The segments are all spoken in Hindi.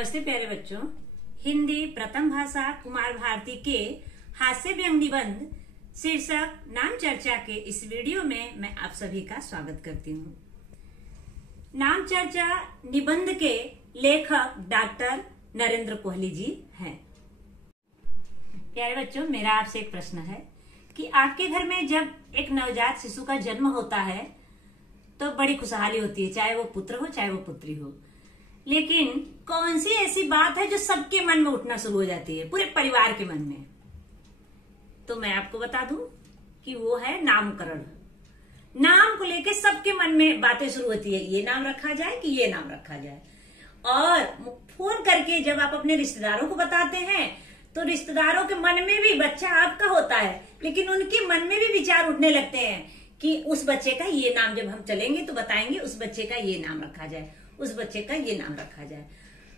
नमस्ते प्यारे बच्चों। हिंदी प्रथम भाषा कुमार भारती के हास्य व्यंग निबंध शीर्षक नाम चर्चा के इस वीडियो में मैं आप सभी का स्वागत करती हूँ। नाम चर्चा निबंध के लेखक डॉक्टर नरेंद्र कोहली जी हैं। प्यारे बच्चों, मेरा आपसे एक प्रश्न है कि आपके घर में जब एक नवजात शिशु का जन्म होता है तो बड़ी खुशहाली होती है, चाहे वो पुत्र हो चाहे वो पुत्री हो। लेकिन कौन सी ऐसी बात है जो सबके मन में उठना शुरू हो जाती है, पूरे परिवार के मन में? तो मैं आपको बता दूं कि वो है नामकरण। नाम को लेके सबके मन में बातें शुरू होती है, ये नाम रखा जाए कि ये नाम रखा जाए। और फोन करके जब आप अपने रिश्तेदारों को बताते हैं तो रिश्तेदारों के मन में भी बच्चा आपका होता है, लेकिन उनके मन में भी विचार उठने लगते हैं कि उस बच्चे का ये नाम, जब हम चलेंगे तो बताएंगे उस बच्चे का ये नाम रखा जाए, उस बच्चे का ये नाम रखा जाए।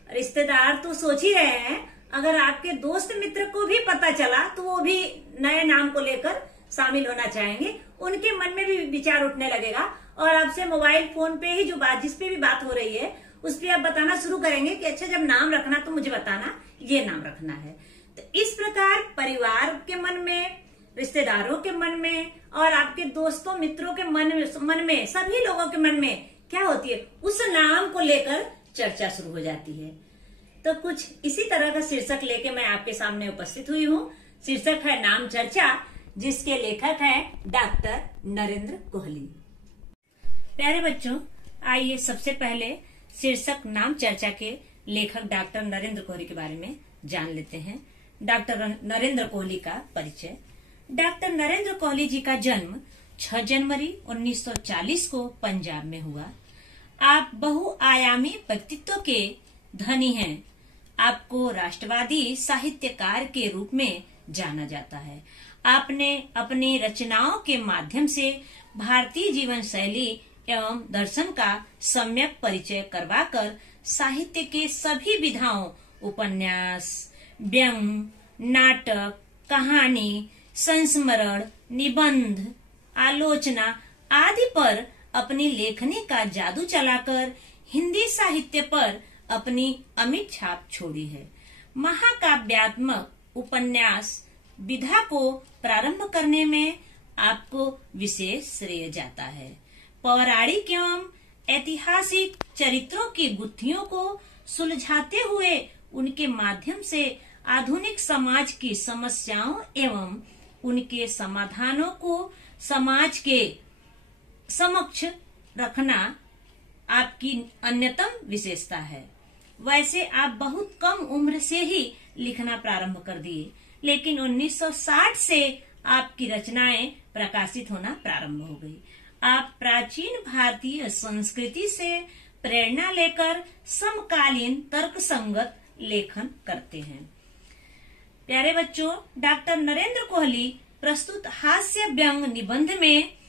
रिश्तेदार तो सोच ही रहे हैं, अगर आपके दोस्त मित्र को भी पता चला तो वो भी नए नाम को लेकर शामिल होना चाहेंगे, उनके मन में भी विचार उठने लगेगा और आपसे मोबाइल फोन पे ही जो बात, जिस पे भी बात हो रही है उस पे आप बताना शुरू करेंगे कि अच्छा जब नाम रखना तो मुझे बताना ये नाम रखना है। तो इस प्रकार परिवार के मन में, रिश्तेदारों के मन में और आपके दोस्तों मित्रों के मन में सभी लोगों के मन में क्या होती है, उस नाम को लेकर चर्चा शुरू हो जाती है। तो कुछ इसी तरह का शीर्षक लेके मैं आपके सामने उपस्थित हुई हूँ। शीर्षक है नाम चर्चा, जिसके लेखक है डॉक्टर नरेंद्र कोहली। प्यारे बच्चों, आइए सबसे पहले शीर्षक नाम चर्चा के लेखक डॉक्टर नरेंद्र कोहली के बारे में जान लेते हैं। डॉक्टर नरेंद्र कोहली का परिचय। डॉक्टर नरेंद्र कोहली जी का जन्म 6 जनवरी 1940 को पंजाब में हुआ। आप बहुआयामी व्यक्तित्व के धनी हैं। आपको राष्ट्रवादी साहित्यकार के रूप में जाना जाता है। आपने अपनी रचनाओं के माध्यम से भारतीय जीवन शैली एवं दर्शन का सम्यक परिचय करवाकर साहित्य के सभी विधाओं, उपन्यास, व्यंग, नाटक, कहानी, संस्मरण, निबंध, आलोचना आदि पर अपनी लेखनी का जादू चलाकर हिंदी साहित्य पर अपनी अमिट छाप छोड़ी है। महाकाव्यात्मक उपन्यास विधा को प्रारंभ करने में आपको विशेष श्रेय जाता है। पौराणिक एवं ऐतिहासिक चरित्रों की गुत्थियों को सुलझाते हुए उनके माध्यम से आधुनिक समाज की समस्याओं एवं उनके समाधानों को समाज के समक्ष रखना आपकी अन्यतम विशेषता है। वैसे आप बहुत कम उम्र से ही लिखना प्रारंभ कर दिए, लेकिन 1960 से आपकी रचनाएं प्रकाशित होना प्रारंभ हो गई। आप प्राचीन भारतीय संस्कृति से प्रेरणा लेकर समकालीन तर्कसंगत लेखन करते हैं। प्यारे बच्चों, डॉक्टर नरेंद्र कोहली प्रस्तुत हास्य व्यंग निबंध में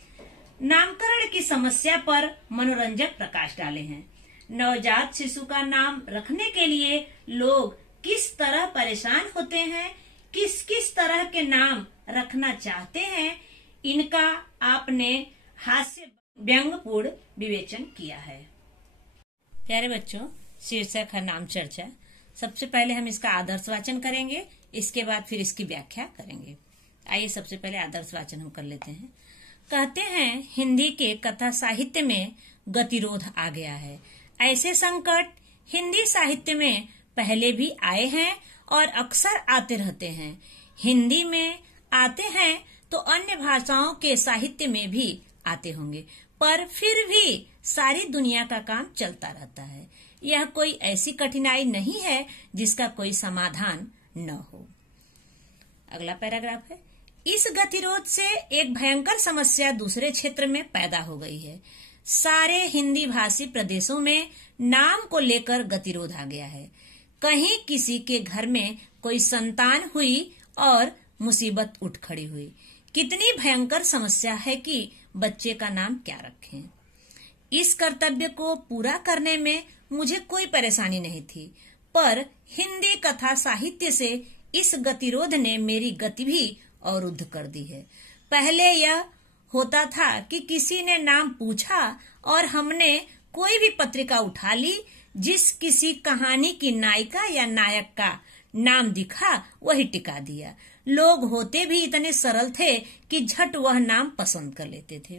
नामकरण की समस्या पर मनोरंजक प्रकाश डाले हैं। नवजात शिशु का नाम रखने के लिए लोग किस तरह परेशान होते हैं, किस किस तरह के नाम रखना चाहते हैं, इनका आपने हास्य व्यंगपूर्ण विवेचन किया है। प्यारे बच्चों, शीर्षक है नाम चर्चा। सबसे पहले हम इसका आदर्श वाचन करेंगे, इसके बाद फिर इसकी व्याख्या करेंगे। आइए सबसे पहले आदर्श वाचन हम कर लेते हैं। कहते हैं हिंदी के कथा साहित्य में गतिरोध आ गया है। ऐसे संकट हिंदी साहित्य में पहले भी आए हैं और अक्सर आते रहते हैं। हिंदी में आते हैं तो अन्य भाषाओं के साहित्य में भी आते होंगे, पर फिर भी सारी दुनिया का काम चलता रहता है। यह कोई ऐसी कठिनाई नहीं है जिसका कोई समाधान न हो। अगला पैराग्राफ है। इस गतिरोध से एक भयंकर समस्या दूसरे क्षेत्र में पैदा हो गई है। सारे हिंदी भाषी प्रदेशों में नाम को लेकर गतिरोध आ गया है। कहीं किसी के घर में कोई संतान हुई और मुसीबत उठ खड़ी हुई। कितनी भयंकर समस्या है कि बच्चे का नाम क्या रखें। इस कर्तव्य को पूरा करने में मुझे कोई परेशानी नहीं थी, पर हिंदी कथा साहित्य से इस गतिरोध ने मेरी गति भी अवरुद्ध कर दी है। पहले यह होता था कि किसी ने नाम पूछा और हमने कोई भी पत्रिका उठा ली जिस किसी कहानी की नायिका या नायक का नाम दिखा वही टिका दिया। लोग होते भी इतने सरल थे कि झट वह नाम पसंद कर लेते थे।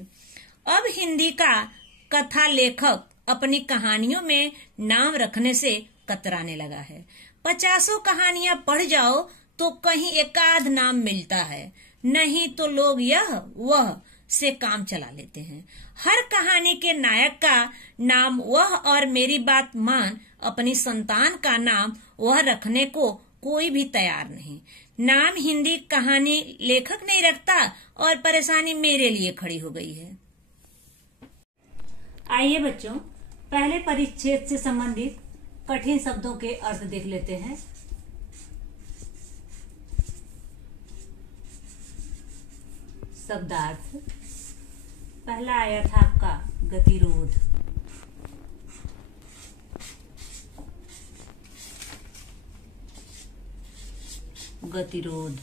अब हिंदी का कथा लेखक अपनी कहानियों में नाम रखने से कतराने लगा है। 50 कहानियां पढ़ जाओ तो कहीं एकाध नाम मिलता है, नहीं तो लोग यह वह से काम चला लेते हैं। हर कहानी के नायक का नाम वह और मेरी बात मान अपनी संतान का नाम वह रखने को कोई भी तैयार नहीं। नाम हिंदी कहानी लेखक नहीं रखता और परेशानी मेरे लिए खड़ी हो गई है। आइए बच्चों, पहले परिच्छेद से संबंधित कठिन शब्दों के अर्थ देख लेते हैं। शब्दार्थ पहला आया था आपका गतिरोध। गतिरोध,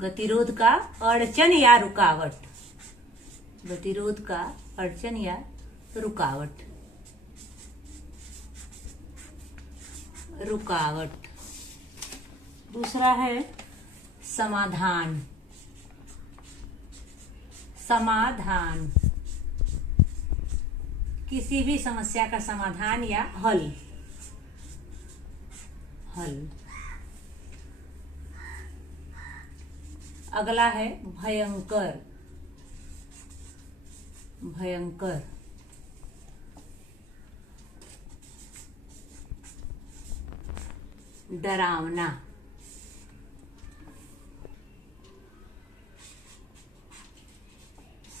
गतिरोध का अड़चन या रुकावट। गतिरोध का अड़चन या रुकावट। रुकावट। दूसरा है समाधान। समाधान, किसी भी समस्या का समाधान या हल। हल। अगला है भयंकर। भयंकर। डरावना।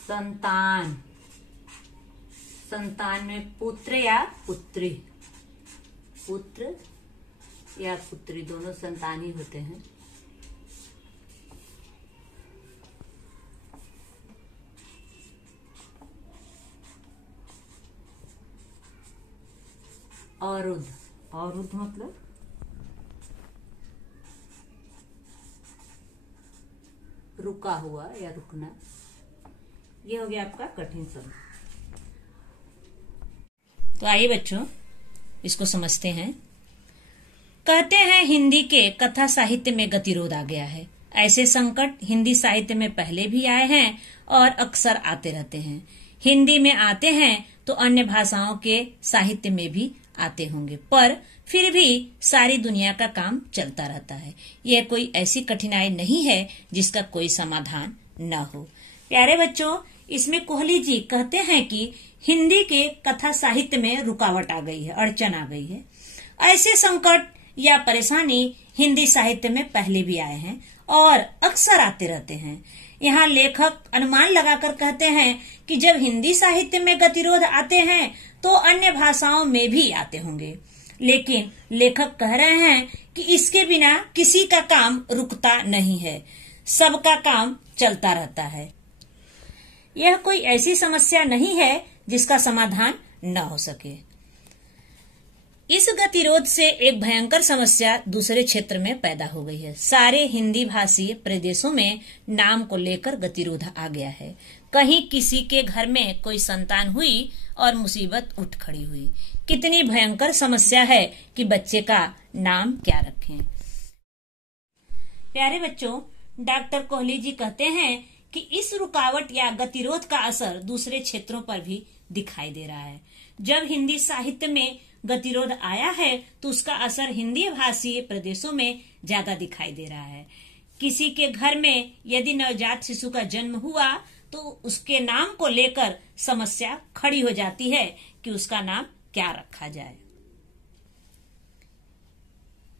संतान। संतान में पुत्र या पुत्री। पुत्र या पुत्री दोनों संतान ही होते हैं। अवरुद्ध। अवरुद्ध मतलब रुका हुआ या रुकना। ये हो गया आपका कठिन शब्द। तो आइए बच्चों, इसको समझते हैं। कहते हैं हिंदी के कथा साहित्य में गतिरोध आ गया है। ऐसे संकट हिंदी साहित्य में पहले भी आए हैं और अक्सर आते रहते हैं। हिंदी में आते हैं तो अन्य भाषाओं के साहित्य में भी आते होंगे, पर फिर भी सारी दुनिया का काम चलता रहता है। यह कोई ऐसी कठिनाई नहीं है जिसका कोई समाधान न हो। प्यारे बच्चों, इसमें कोहली जी कहते हैं कि हिंदी के कथा साहित्य में रुकावट आ गई है, अड़चन आ गई है। ऐसे संकट या परेशानी हिंदी साहित्य में पहले भी आए हैं और अक्सर आते रहते हैं। यहाँ लेखक अनुमान लगाकर कहते हैं कि जब हिंदी साहित्य में गतिरोध आते हैं तो अन्य भाषाओं में भी आते होंगे, लेकिन लेखक कह रहे हैं कि इसके बिना किसी का काम रुकता नहीं है, सबका काम चलता रहता है। यह कोई ऐसी समस्या नहीं है जिसका समाधान न हो सके। इस गतिरोध से एक भयंकर समस्या दूसरे क्षेत्र में पैदा हो गई है। सारे हिंदी भाषी प्रदेशों में नाम को लेकर गतिरोध आ गया है। कहीं किसी के घर में कोई संतान हुई और मुसीबत उठ खड़ी हुई। कितनी भयंकर समस्या है कि बच्चे का नाम क्या रखें। प्यारे बच्चों, डॉक्टर कोहली जी कहते हैं कि इस रुकावट या गतिरोध का असर दूसरे क्षेत्रों पर भी दिखाई दे रहा है। जब हिंदी साहित्य में गतिरोध आया है तो उसका असर हिंदी भाषी प्रदेशों में ज्यादा दिखाई दे रहा है। किसी के घर में यदि नवजात शिशु का जन्म हुआ तो उसके नाम को लेकर समस्या खड़ी हो जाती है कि उसका नाम क्या रखा जाए।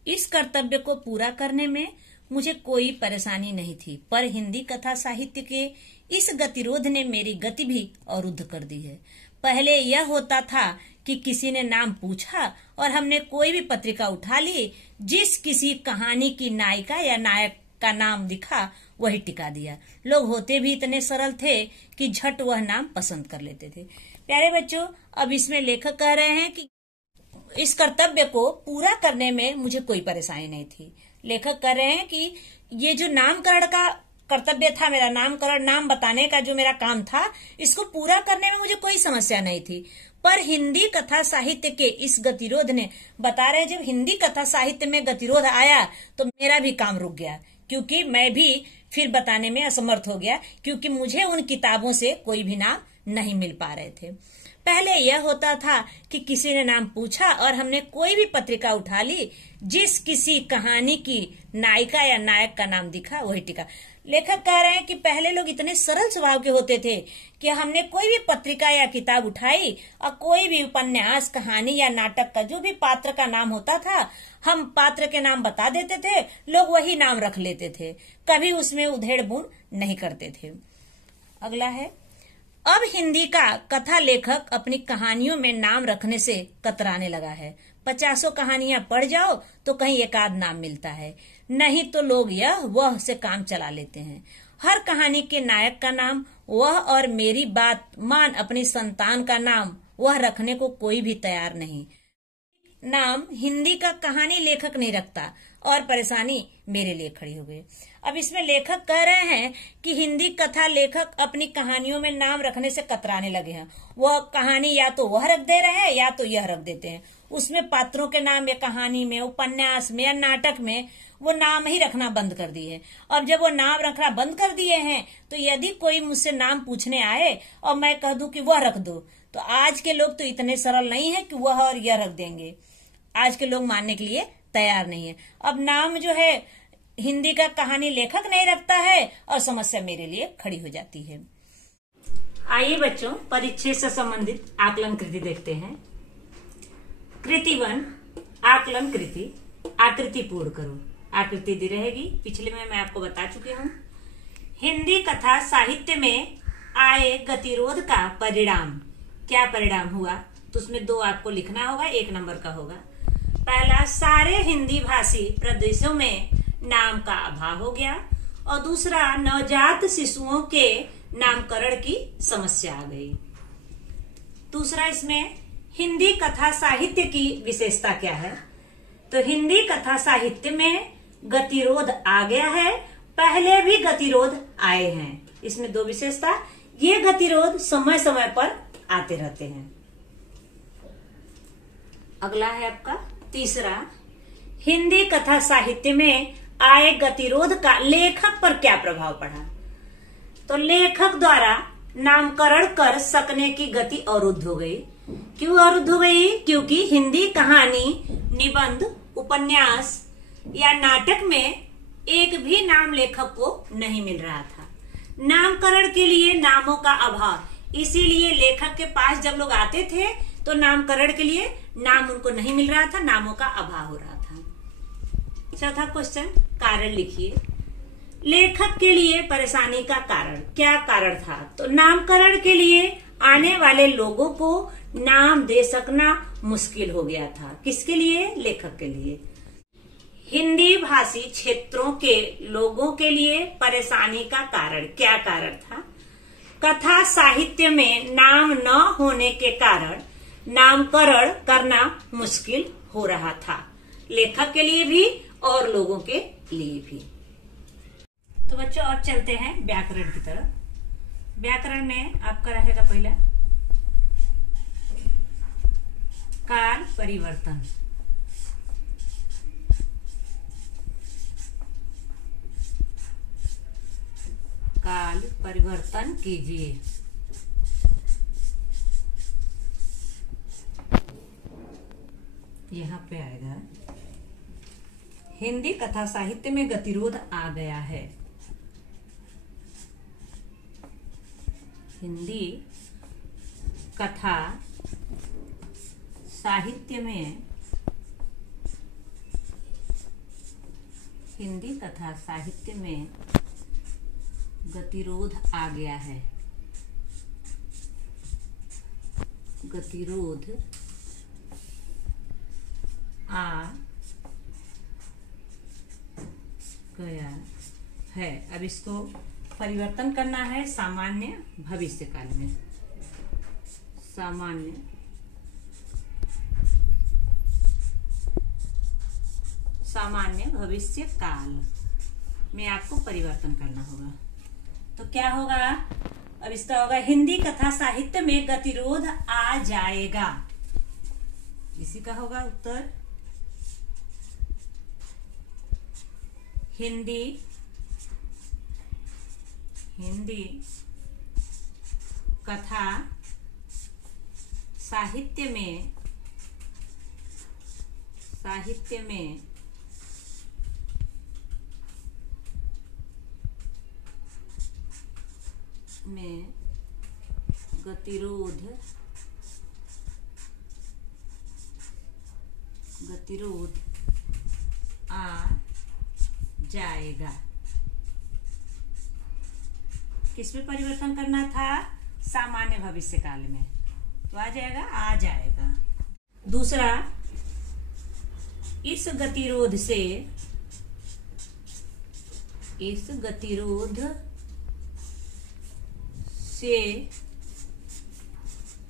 इस कर्तव्य को पूरा करने में मुझे कोई परेशानी नहीं थी, पर हिंदी कथा साहित्य के इस गतिरोध ने मेरी गति भी अवरुद्ध कर दी है। पहले यह होता था कि किसी ने नाम पूछा और हमने कोई भी पत्रिका उठा ली, जिस किसी कहानी की नायिका या नायक का नाम दिखा वही टिका दिया। लोग होते भी इतने सरल थे कि झट वह नाम पसंद कर लेते थे। प्यारे बच्चों, अब इसमें लेखक कह रहे हैं कि इस कर्तव्य को पूरा करने में मुझे कोई परेशानी नहीं थी। लेखक कह रहे हैं कि ये जो नामकरण का कर्तव्य था, मेरा नामकरण, नाम बताने का जो मेरा काम था, इसको पूरा करने में मुझे कोई समस्या नहीं थी। पर हिंदी कथा साहित्य के इस गतिरोध ने, बता रहे जब हिंदी कथा साहित्य में गतिरोध आया तो मेरा भी काम रुक गया, क्योंकि मैं भी फिर बताने में असमर्थ हो गया, क्योंकि मुझे उन किताबों से कोई भी नाम नहीं मिल पा रहे थे। पहले यह होता था कि किसी ने नाम पूछा और हमने कोई भी पत्रिका उठा ली, जिस किसी कहानी की नायिका या नायक का नाम दिखा वही टिका। लेखक कह रहे हैं कि पहले लोग इतने सरल स्वभाव के होते थे कि हमने कोई भी पत्रिका या किताब उठाई और कोई भी उपन्यास, कहानी या नाटक का जो भी पात्र का नाम होता था, हम पात्र के नाम बता देते थे, लोग वही नाम रख लेते थे, कभी उसमें उधेड़ बुन नहीं करते थे। अगला है, अब हिंदी का कथा लेखक अपनी कहानियों में नाम रखने से कतराने लगा है। 50 कहानियां पढ़ जाओ तो कहीं एक आध नाम मिलता है, नहीं तो लोग यह वह से काम चला लेते हैं। हर कहानी के नायक का नाम वह और मेरी बात मान अपनी संतान का नाम वह रखने को कोई भी तैयार नहीं। नाम हिंदी का कहानी लेखक नहीं रखता और परेशानी मेरे लिए खड़ी हो गई। अब इसमें लेखक कह रहे हैं कि हिंदी कथा लेखक अपनी कहानियों में नाम रखने से कतराने लगे हैं। वह कहानी या तो वह रख दे रहे हैं या तो यह रख देते हैं, उसमें पात्रों के नाम या कहानी में, उपन्यास में या नाटक में वो नाम ही रखना बंद कर दिए हैं। अब जब वो नाम रखना बंद कर दिए हैं तो यदि कोई मुझसे नाम पूछने आए और मैं कह दूं कि वह रख दो, तो आज के लोग तो इतने सरल नहीं है कि वह और यह रख देंगे। आज के लोग मानने के लिए तैयार नहीं है। अब नाम जो है हिंदी का कहानी लेखक नहीं रखता है और समस्या मेरे लिए खड़ी हो जाती है। आइए बच्चों, परिच्छेद से संबंधित आकलन कृति देखते हैं। कृति 1, आकलन कृति। आकृति पूर्ण करो। आकृति दी रहेगी, पिछले में मैं आपको बता चुकी हूँ। हिंदी कथा साहित्य में आए गतिरोध का परिणाम, क्या परिणाम हुआ, तो उसमें 2 आपको लिखना होगा, 1 नंबर का होगा। पहला, सारे हिंदी भाषी प्रदेशों में नाम का अभाव हो गया, और दूसरा, नवजात शिशुओं के नामकरण की समस्या आ गई। दूसरा, इसमें हिंदी कथा साहित्य की विशेषता क्या है, तो हिंदी कथा साहित्य में गतिरोध आ गया है, पहले भी गतिरोध आए हैं। इसमें 2 विशेषता, ये गतिरोध समय समय पर आते रहते हैं। अगला है आपका तीसरा, हिंदी कथा साहित्य में आए गतिरोध का लेखक पर क्या प्रभाव पड़ा, तो लेखक द्वारा नामकरण कर सकने की गति अवरुद्ध हो गई। क्यों अवरुद्ध हो गई, क्योंकि हिंदी कहानी, निबंध, उपन्यास या नाटक में एक भी नाम लेखक को नहीं मिल रहा था। नामकरण के लिए नामों का अभाव, इसीलिए लेखक के पास जब लोग आते थे तो नामकरण के लिए नाम उनको नहीं मिल रहा था, नामों का अभाव हो रहा था। चौथा क्वेश्चन, कारण लिखिए। लेखक के लिए परेशानी का कारण, क्या कारण था, तो नामकरण के लिए आने वाले लोगों को नाम दे सकना मुश्किल हो गया था। किसके लिए, लेखक के लिए। हिंदी भाषी क्षेत्रों के लोगों के लिए परेशानी का कारण, क्या कारण था, कथा साहित्य में नाम न होने के कारण नामकरण करना मुश्किल हो रहा था, लेखक के लिए भी और लोगों के लिए भी। तो बच्चों अब चलते हैं व्याकरण की तरफ। व्याकरण में आपका रहेगा पहला काल परिवर्तन। काल परिवर्तन कीजिए। यहाँ पे आएगा, हिंदी कथा साहित्य में गतिरोध आ गया है। हिंदी कथा साहित्य में, हिंदी कथा साहित्य में गतिरोध आ गया है। गतिरोध आ गया है। अब इसको परिवर्तन करना है सामान्य भविष्य काल में। सामान्य सामान्य भविष्य काल। में आपको परिवर्तन करना होगा। तो क्या होगा, अब इसका होगा हिंदी कथा साहित्य में गतिरोध आ जाएगा, इसी का होगा उत्तर। हिंदी कथा साहित्य में गतिरोध आ जाएगा। किसमें परिवर्तन करना था, सामान्य भविष्य काल में, तो आ जाएगा, आ जाएगा। दूसरा, इस गतिरोध से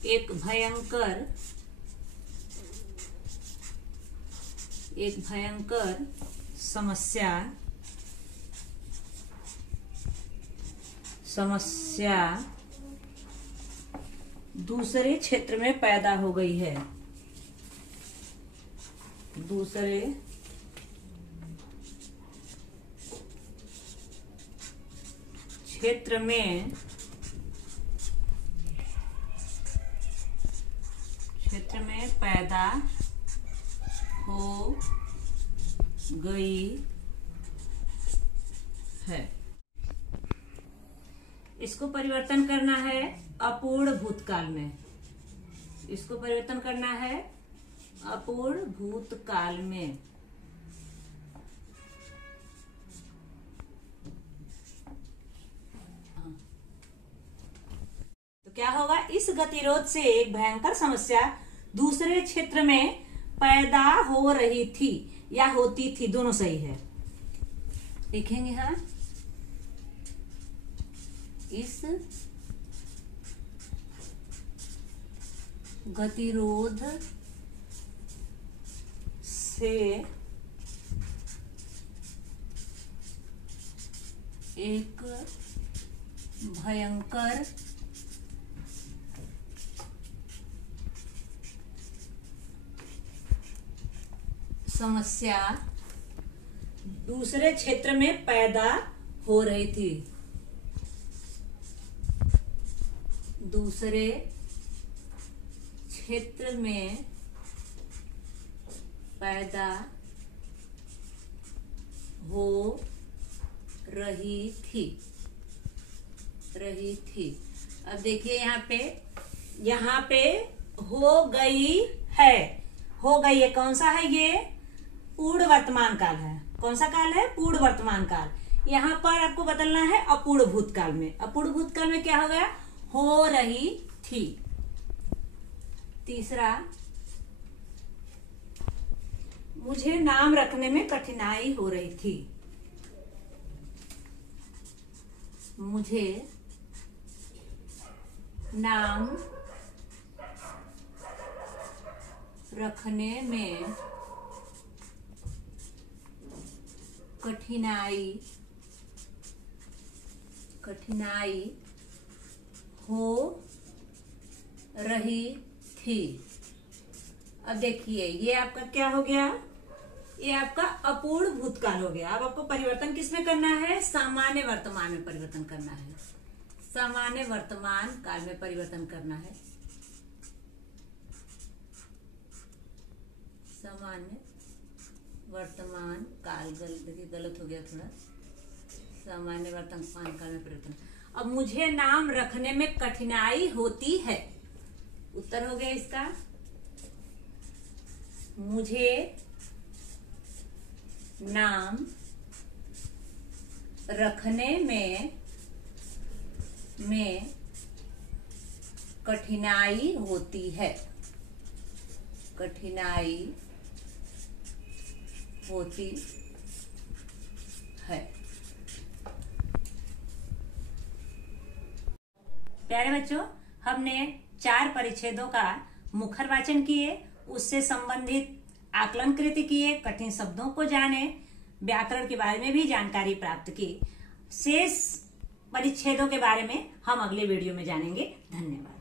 एक भयंकर समस्या दूसरे क्षेत्र में पैदा हो गई है। दूसरे क्षेत्र में पैदा हो गई है। इसको परिवर्तन करना है अपूर्ण भूतकाल में। इसको परिवर्तन करना है अपूर्ण भूतकाल में। तो क्या होगा, इस गतिरोध से एक भयंकर समस्या दूसरे क्षेत्र में पैदा हो रही थी या होती थी, दोनों सही है। देखेंगे हाँ, इस गतिरोध से एक भयंकर समस्या दूसरे क्षेत्र में पैदा हो रही थी। दूसरे क्षेत्र में पैदा हो रही थी। अब देखिए यहाँ पे हो गई है। हो गई है, कौन सा है ये, पूर्ण वर्तमान काल है। कौन सा काल है, पूर्ण वर्तमान काल। यहाँ पर आपको बदलना है अपूर्ण भूतकाल में। अपूर्ण भूतकाल में क्या हो गया, हो रही थी। तीसरा, मुझे नाम रखने में कठिनाई हो रही थी। मुझे नाम रखने में कठिनाई हो रही थी। अब देखिए ये आपका क्या हो गया, ये आपका अपूर्ण भूतकाल हो गया। अब आपको परिवर्तन किसमें करना है, सामान्य वर्तमान में परिवर्तन करना है। सामान्य वर्तमान काल में परिवर्तन करना है। सामान्य वर्तमान काल, देखिए गलत हो गया थोड़ा, सामान्य वर्तमान काल में परिवर्तन। अब मुझे नाम रखने में कठिनाई होती है, उत्तर हो गया इसका, मुझे नाम रखने में कठिनाई होती है। कठिनाई होती है। प्यारे बच्चों, हमने 4 परिच्छेदों का मुखर वाचन किए, उससे संबंधित आकलन कृति किए, कठिन शब्दों को जाने, व्याकरण के बारे में भी जानकारी प्राप्त की। शेष परिच्छेदों के बारे में हम अगले वीडियो में जानेंगे। धन्यवाद।